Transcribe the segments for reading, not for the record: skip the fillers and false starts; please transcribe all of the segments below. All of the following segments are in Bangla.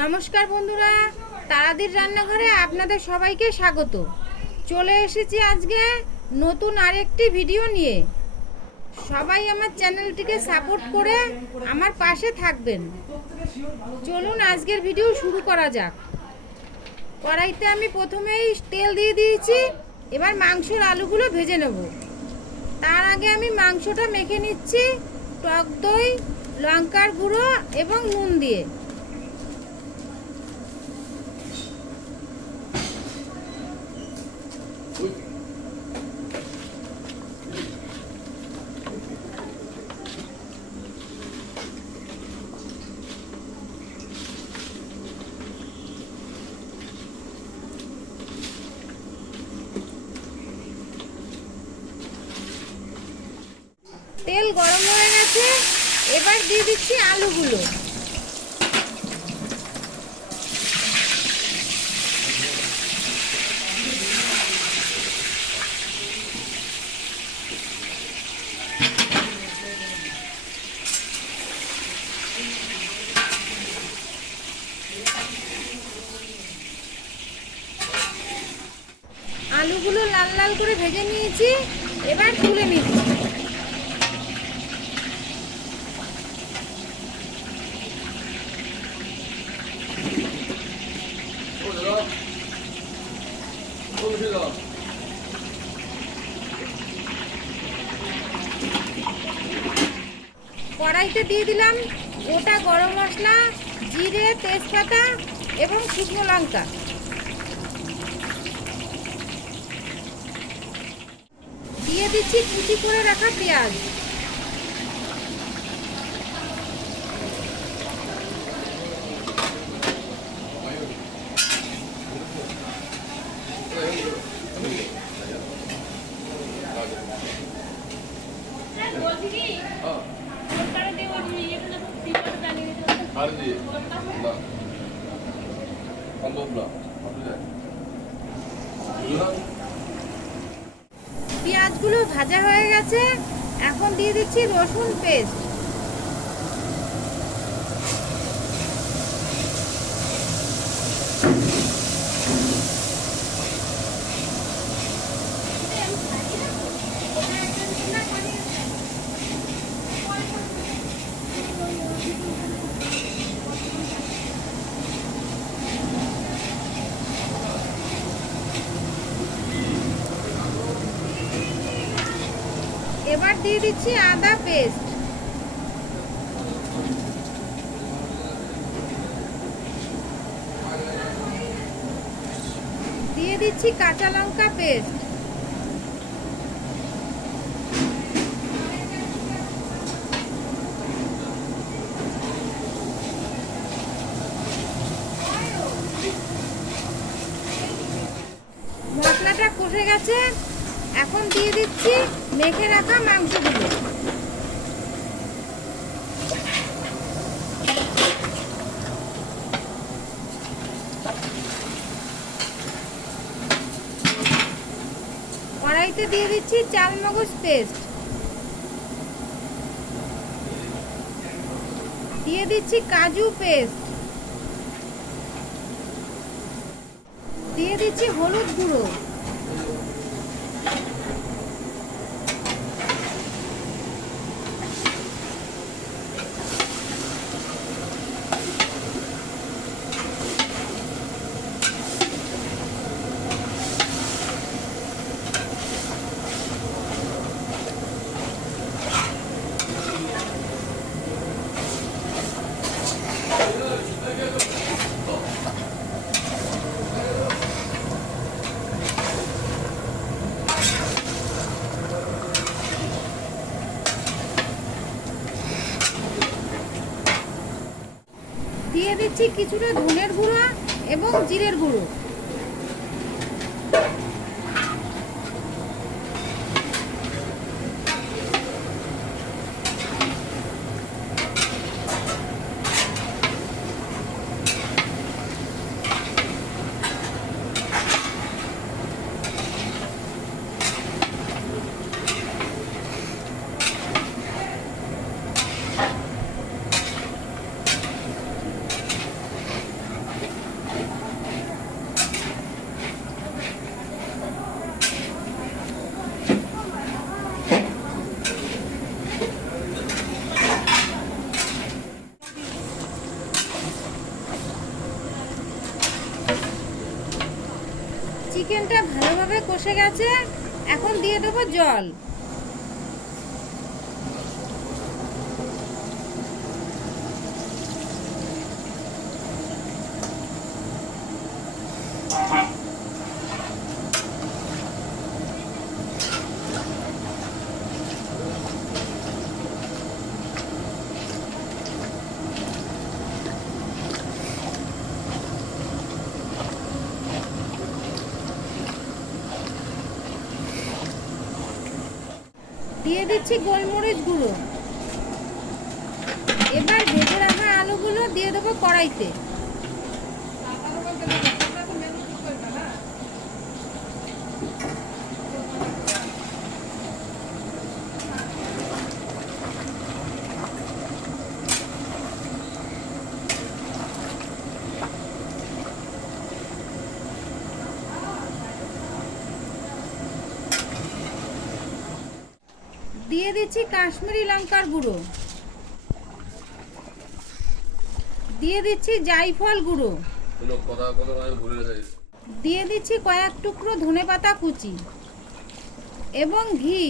নমস্কার বন্ধুরা, তারাদির রান্নাঘরে আপনাদের সবাইকে স্বাগত। চলে এসেছি আজকে নতুন আরেকটি ভিডিও নিয়ে। সবাই আমার চ্যানেলটিকে সাপোর্ট করে আমার পাশে থাকবেন। চলুন আজকের ভিডিও শুরু করা যাক। কড়াইতে আমি প্রথমেই তেল দিয়ে দিয়েছি। এবার মাংসর আলুগুলো ভেজে নেব। তার আগে আমি মাংসটা মেখে নিচ্ছি টক দই, লঙ্কার গুঁড়ো এবং নুন দিয়ে। তেল গরম হয়ে গেছে, এবার দিয়ে দিচ্ছি আলুগুলো। আলুগুলো লাল লাল করে ভেজে নিয়েছি, এবার তুলে নিচ্ছি। কড়াইতে দিয়ে দিলাম গোটা গরম মশলা, জিরে, তেজপাতা এবং শুকনো লঙ্কা। দিয়ে দিচ্ছি কুচি করে রাখা পেঁয়াজ। পেঁয়াজগুলো ভাজা হয়ে গেছে, এখন দিয়ে দিচ্ছি রসুন পেস্ট। এবার দিয়ে দিচ্ছি আদা পেস্ট। দিয়ে দিচ্ছি কাঁচা লঙ্কা পেস্ট। মশলাটা কষে গেছে, এখন দিয়ে দিচ্ছি মেখে রাখা মাংসগুলো। কড়াইতে দিয়ে দিচ্ছি চাল মগজ পেস্ট। দিয়ে দিচ্ছি কাজু পেস্ট। দিয়ে দিচ্ছি হলুদ গুঁড়ো। দিয়ে দিচ্ছি কিছুটা ধনের গুঁড়ো এবং জিরের গুঁড়ো। চিকেনটা ভালোভাবে কষে গেছে, এখন দিয়ে দেবো জল। দিয়ে দিচ্ছি গোলমরিচ গুঁড়ো। এবার ভেজে রাখা আলুগুলো দিয়ে দেবো কড়াইতে। দিয়ে দিচ্ছি কাশ্মীরি লঙ্কার গুঁড়ো, দিয়ে দিচ্ছি জায়ফল গুঁড়ো, দিয়ে দিচ্ছি কয়েক টুকরো ধনেপাতা কুচি এবং ঘি।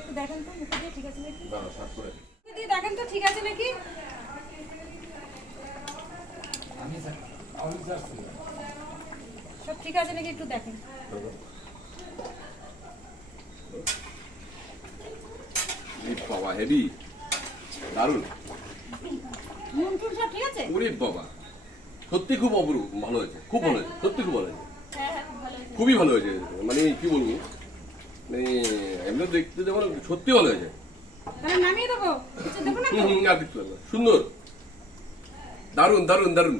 একটু দেখেন তো মুখে দিয়ে ঠিক আছে নাকি, দিয়ে দেখেন তো ঠিক আছে নাকি। সব ঠিক আছে নাকি একটু দেখেন। বাবা হেভি দারুণ, নুন টুন সব ঠিক আছে। ওরে বাবা সত্যি খুব অপরূপ, ভালো হয়েছে, খুব ভালো হয়েছে, সত্যি খুব ভালো হয়েছে, খুবই ভালো হয়েছে। মানে কি বলবো, মানে এমনি দেখতে যেমন সত্যি ভালো হয়েছে। তাহলে নামিয়ে দেবো, কিছু দেবো না তো? না কিছু না, সুন্দর, দারুণ দারুণ দারুণ,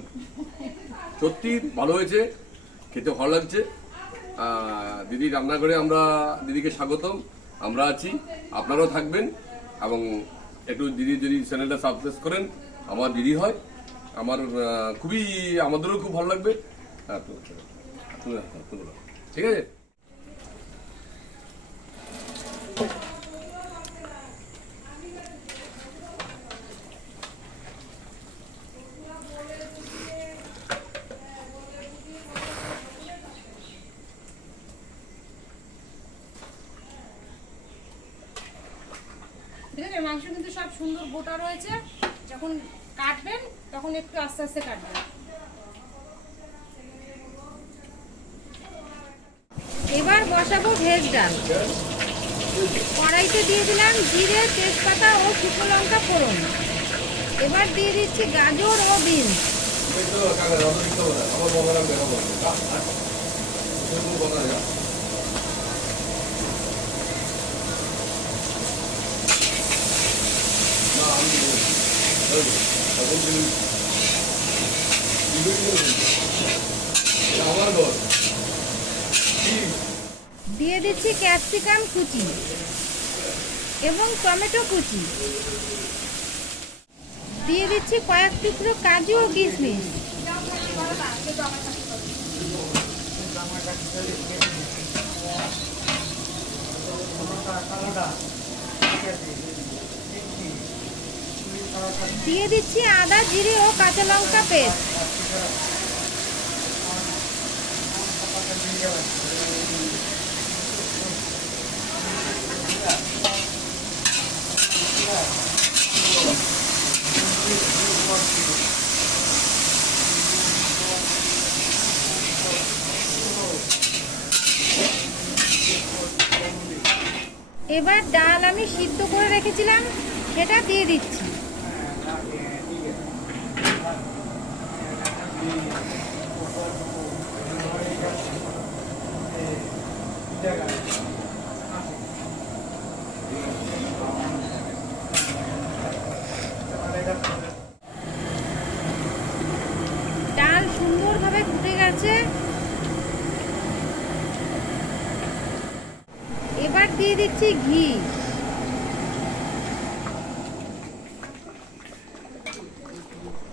সত্যি ভালো হয়েছে, খেতে ভালো লাগছে। দিদি রান্না করে আমরা দিদিকে স্বাগতম, আমরা আছি, আপনারাও থাকবেন এবং একটু দিদি যদি চ্যানেলটা সাবস্ক্রাইব করেন, আমার দিদি হয়, আমার খুবই, আমাদেরও খুব ভালো লাগবে। ঠিক আছে। দেখেন মাংস কিন্তু সব সুন্দর গোটা রয়েছে, যখন কাটবেন তখন একটু আস্তে আস্তে কাটবেন। এবার বসাবো ভেজ ডাল। কড়াইতে দিয়ে দিলাম জিরে, তেজপাতা ও শুকনো লঙ্কা ফোড়ন। এবার দিয়ে দিচ্ছি গাজর ও বিনস। দিয়ে দিচ্ছি ক্যাপসিকাম কুচি এবং টমেটো কুচি। দিয়ে দিচ্ছি কয়েক টুকরো কাজু ও কিশমিশ। দিয়ে দিচ্ছি আদা, জিরে ও কাঁচা লঙ্কা পেস্ট। এবার ডাল আমি সিদ্ধ করে রেখেছিলাম সেটা দিয়ে দিচ্ছি। ডাল সুন্দরভাবে ফুটে গেছে। এবার দিয়ে দিচ্ছি ঘি।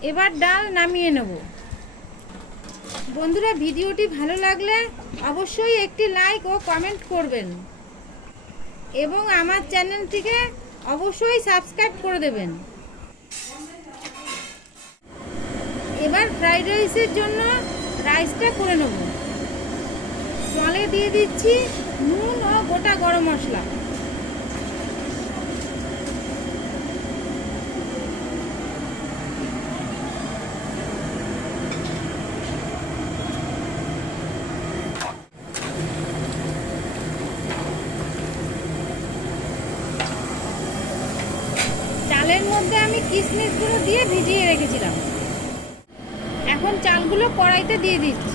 এবার ডাল নামিয়ে নেব। বন্ধুরা, ভিডিওটি ভালো লাগলে অবশ্যই একটি লাইক ও কমেন্ট করবেন এবং আমার চ্যানেলটিকে অবশ্যই সাবস্ক্রাইব করে দেবেন। এবার ফ্রাইড রাইসের জন্য রাইসটা করে নেব। জলে দিয়ে দিচ্ছি নুন ও গোটা গরম মশলা। চালের মধ্যে আমি কিশমিশগুলো দিয়ে ভিজিয়ে রেখেছিলাম। এখন চালগুলো কড়াইতে দিয়ে দিচ্ছি।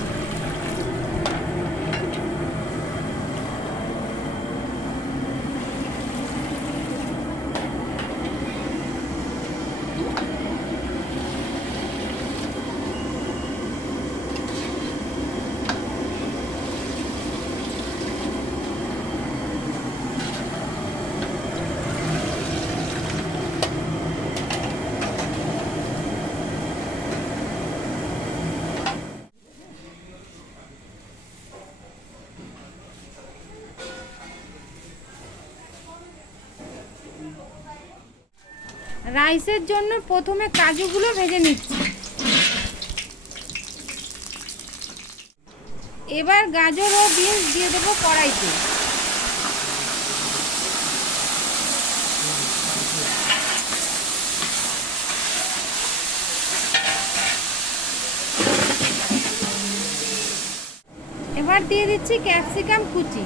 রাইসের জন্য প্রথমে কাজুগুলো ভেজে নিচ্ছি। এবার গাজর ও বিনস দিয়ে দেবো কড়াইতে। এবার দিয়ে দিচ্ছি ক্যাপসিকাম কুচি।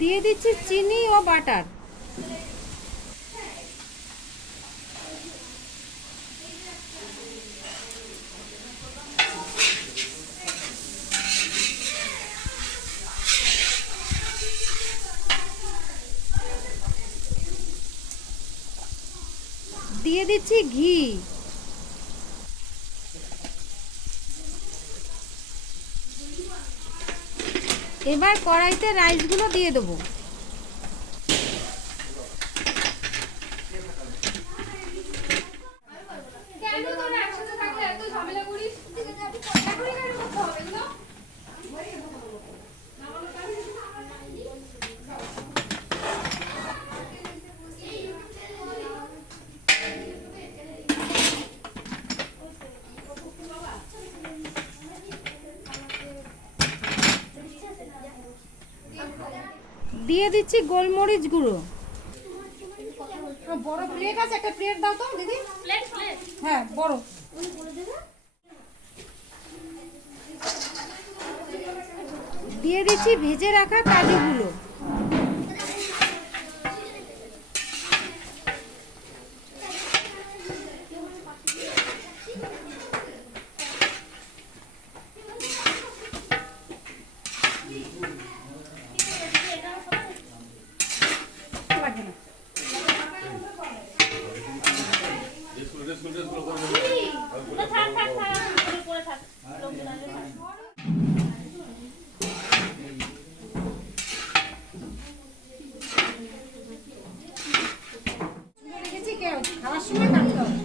দিয়ে দিচ্ছি চিনি ও বাটার। দিয়ে দিচ্ছি ঘি। এবার কড়াইতে রাইসগুলো দিয়ে দেবো। দিয়ে দিচ্ছি গোলমরিচ গুঁড়ো। বড় প্লেট আছে, একটা প্লেট দাও তো দিদি। হ্যাঁ, বড়। দিয়ে দিচ্ছি ভেজে রাখা কাজুগুলো। খাওয়ার সময় কাটতে হবে।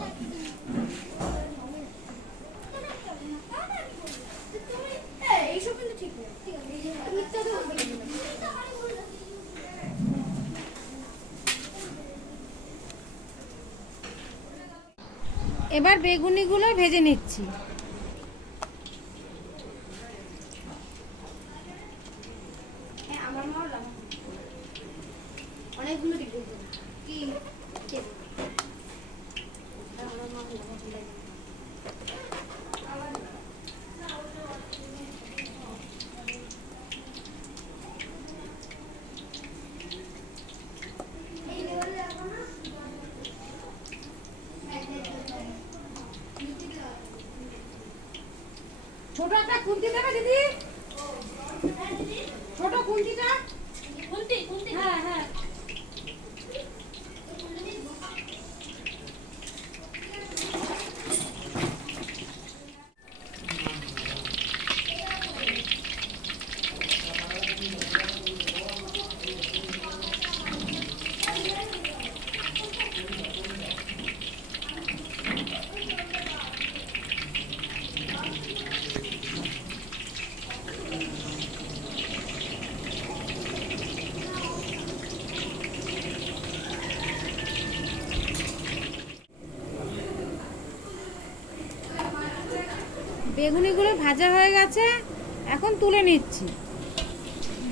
এবার বেগুনিগুলো ভেজে নিচ্ছি। অনেকগুলো কি ছোট একটা খুন্তি দেবে দিদি। ছোট খুন্তিটা। খুন্তি হ্যাঁ হ্যাঁ। বেগুনিগুলো ভাজা হয়ে গেছে, এখন তুলে নিচ্ছি।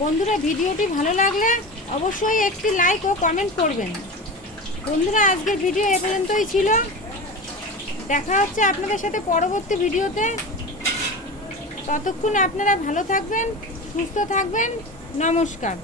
বন্ধুরা, ভিডিওটি ভালো লাগলে অবশ্যই একটি লাইক ও কমেন্ট করবেন। বন্ধুরা, আজকের ভিডিও এ পর্যন্তই ছিল। দেখা হচ্ছে আপনাদের সাথে পরবর্তী ভিডিওতে। ততক্ষণ আপনারা ভালো থাকবেন, সুস্থ থাকবেন। নমস্কার।